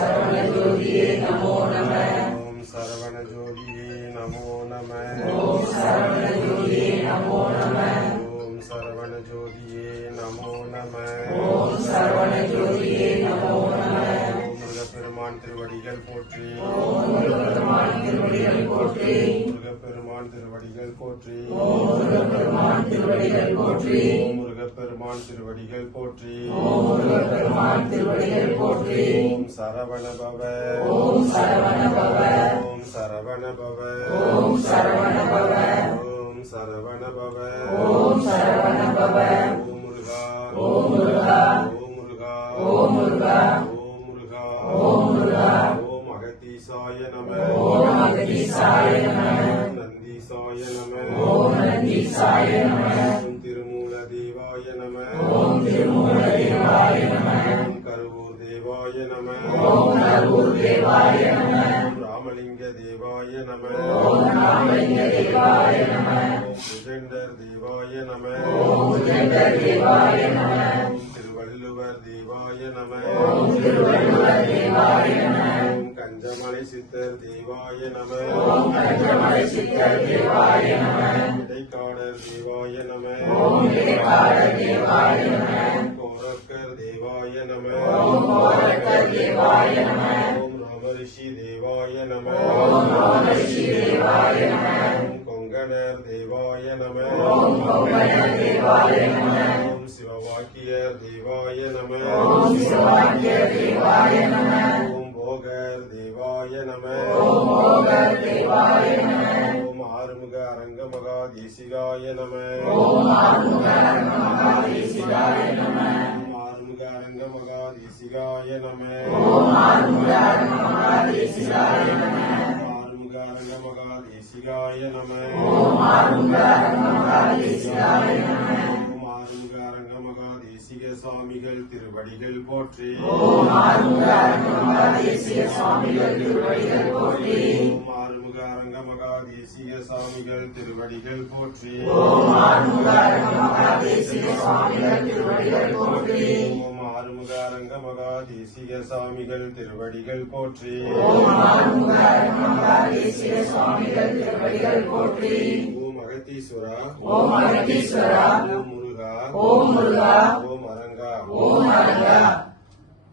சரவண ஜோதியே நமோ நம. ஓம் சரவண ஜோதியே நமோ நம. ஓம் சரவண ஜோதியே நமோ நம. ஓம் சரவண ஜோதியே நமோ நம. ஓம் சரவண ஜோதியே நமோ நம. ஓம் முருகப்பெருமான் திருவடிகள் போற்றி. ஓம் முருகப்பெருமான் திருவடிகள் போற்றி. முருகப்பெருமான் திருவடிகள் போற்றி. ஓம் முருகப்பெருமான் திருவடிகள் போற்றி. ஓம் முருகப்பெருமான் திருவடிகள் போற்றி. ஓம் முருகப்பெருமான் திருவடிகள் போற்றி. ஓம் சரவண பவ. ஓம் சரவண பவ. ஓம் சரவண பவ. ஓம் சரவண பவ. ஓம் சரவண பவ. ஓம் சரவண பவ. ஓம் முருகா. ஓம் முருகா. ஓம் முருகா. ஓம் முருகா. ஓம் முருகா. ஓம் முருகா. ஓம் அகதீசாய நம. ஓம் அகதீசாய நம. ஓம் நந்தீசாய நம. ஓம் நந்தீசாய நம. ஓம் திருமூல தேவாய நம. ஓம் திருமூல தேவாய நம. ஓம் கருவூர் தேவாய நம. ஓம் கருவூர் தேவாய நம. ஓம் ராமலிங்க தேவாய நம. ஓம் ராமலிங்க தேவாய நம. ஓம் புஜண்டர் தேவாய நம. ஓம் புஜண்டர் தேவாய நம. ஓம் திருவள்ளுவர் தேவாய நம. ஓம் திருவள்ளுவர் தேவாய நம. ஓம் கஞ்சமலை சித்தர் தேவாய நம. ஓம் கஞ்சமலை சித்தர் தேவாய நம. இடைக்காடர் தேவாய நம. ஓம் இடைக்காடர் தேவாய நம. கோரக்கர் தேவாய நம. ஓம் கோரக்கர் தேவாய நம. ஓம் ராமரிஷி தேவாய நம. ஓம் ராமரிஷி தேவாய நம. ஓம் கொங்கணர் தேவாய நம. ஓம் கொங்கணர் தேவாய நம. ஓம் சிவவாக்கியர் தேவாய நம. ஓம் சிவவாக்கியர் தேவாய நம. ஓம் போகர் தேவாய நம. ஓம் போகர் தேவாய நம. ஓம் ஆறுமுக அரங்க மகா தேசிகாய நம. ஓம் ஆறுமுக அரங்க மகா தேசிகாய நம. ஓம் ஆறுமுக அரங்க மகா தேசிகாய நம. ஓம் ஆறுமுக அரங்க மகா தேசிகாய நம. ஆறுமுக அரங்க மகா தேசிகாய நம. ஓம் ஆறுமுக அரங்க மகா தேசிகாய நம. ஓம் ஆறுமுக அரங்க மகா தேசிக சுவாமிகள் திருவடிகள் போற்றி. ஓம் ஆறுமுக அரங்க மகா தேசிக சுவாமிகள் திருவடிகள் போற்றி. ஓம் ஆறுமுக அரங்க மகா தேசிக சுவாமிகள் திருவடிகள் போற்றி. ஓம் ஆறுமுக அரங்க மகா தேசிக சுவாமிகள் திருவடிகள் போற்றி. ஓம் ஆறுமுக அரங்க மகா தேசிக சுவாமிகள் திருவடிகள் போற்றி. ஓம் ஆறுமுக அரங்க மகா தேசிக சுவாமிகள் திருவடிகள் போற்றி. ஓம் அகத்தீஸ்வரா. ஓம் அகத்தீஸ்வரா. ஓம் முருகா. ஓம் முருகா. ஓம் அரங்கா. ஓம் அரங்கா.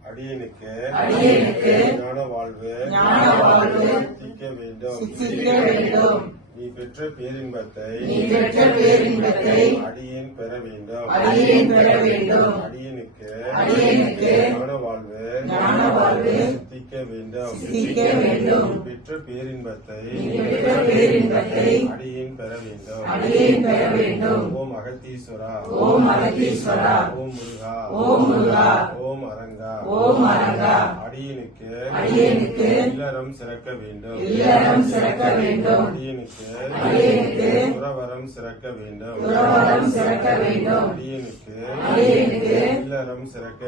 அடியனுக்கு அடியேனுக்கு ஞான வாழ்வு ஞான வாழ்வு சித்திக்க வேண்டும். சித்திக்க வேண்டும். நீ பெற்ற பேரின்பத்தை நீ பெற்ற பேரின்பத்தை அடியேன் பெற வேண்டும். அடியேன் பெற வேண்டும். அடியனுக்கு அடியேனுக்கு ஞான வாழ்வு ஞான வாழ்வு சித்திக்க வேண்டும். சித்திக்க வேண்டும். நீ பெற்ற பேரின்பத்தை நீ பெற்ற பேரின்பத்தை அடியேன் பெற வேண்டும். அடியேன் பெற வேண்டும். ஓம் அகத்தீஸ்வரா. ஓம் அகத்தீஸ்வரா. ஓம் முருகா. ஓம் முருகா. ஓம் அரங்கா. ஓம் அரங்கா. அடியனுக்கு அடியேனுக்கு இல்லறம் சிறக்க வேண்டும். இல்லறம் சிறக்க வேண்டும். அடியனுக்கு அடியேனுக்கு துறவரம் சிறக்க வேண்டும். துறவரம் சிறக்க வேண்டும். அடியனுக்கு அடியேனுக்கு இல்லறம் சிறக்க